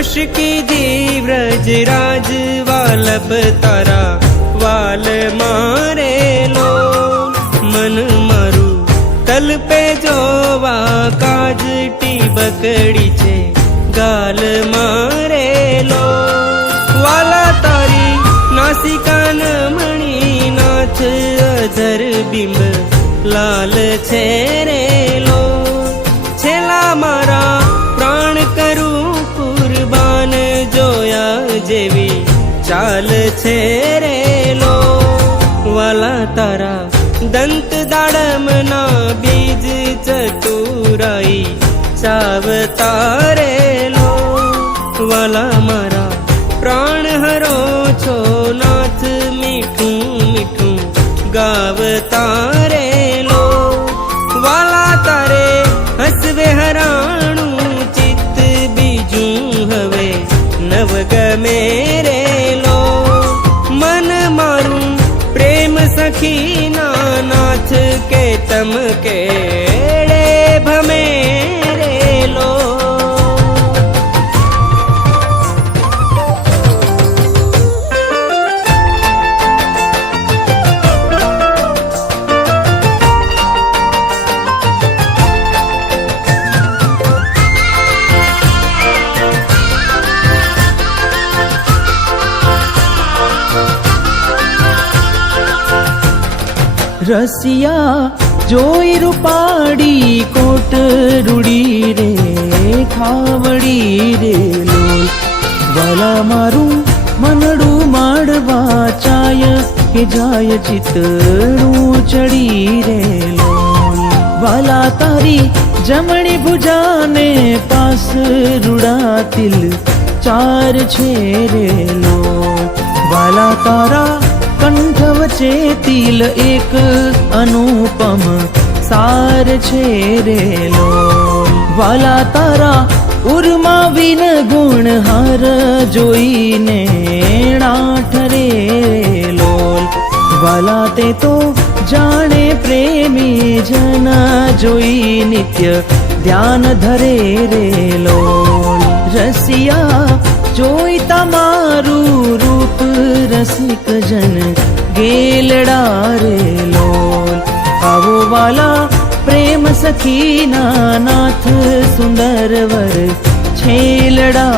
वश कीधी व्रज राज वालभ तारा वाल मारे लो मन मारू तलपे जोवा काज टीबकड़ी छे गाल मारे लो वाला तारी नासिकान मणि नाथ अधर बिंब लाल छे रे लो छेला मारा प्राण करूं कुर्बान जोया जेवी चाल छे रे लो वाला तारा दंत दाड़मना बीज चतुराई चावतारे लो वाला मारा प्राण हरो छो नाथ मीठू मीठू गावतारे लो वाला तारे हसवे हराणू चित्त बीजू हवे नव गमे रे लो मन मारू प्रेम सखी नाथ के तम केड़े भमे रे लो रसिया जोई रूपाड़ी कोट रूड़ी रे खावड़ी रे लोल वाला मारू मनडू माडवा चाय के जाय चितड़ू चढ़ी रे लोल वाला तारी जमणी भुजाने पास रूड़ा तिल चार छे रे लोल वाला तारा कंठ वचे तिल एक अनुपम सार छे रे लोल वाला तारा उर्मा विन गुण हर जोईने नाठ रे लोल वाला ते तो जाने प्रेमी जन जोई नित्य ध्यान धरे रे लोल रसिया जोई तमारू रूप रसिक जन गेलड़ा रे लोल आवो वाला प्रेम सखी नाथ सुंदर वर छेलड़ा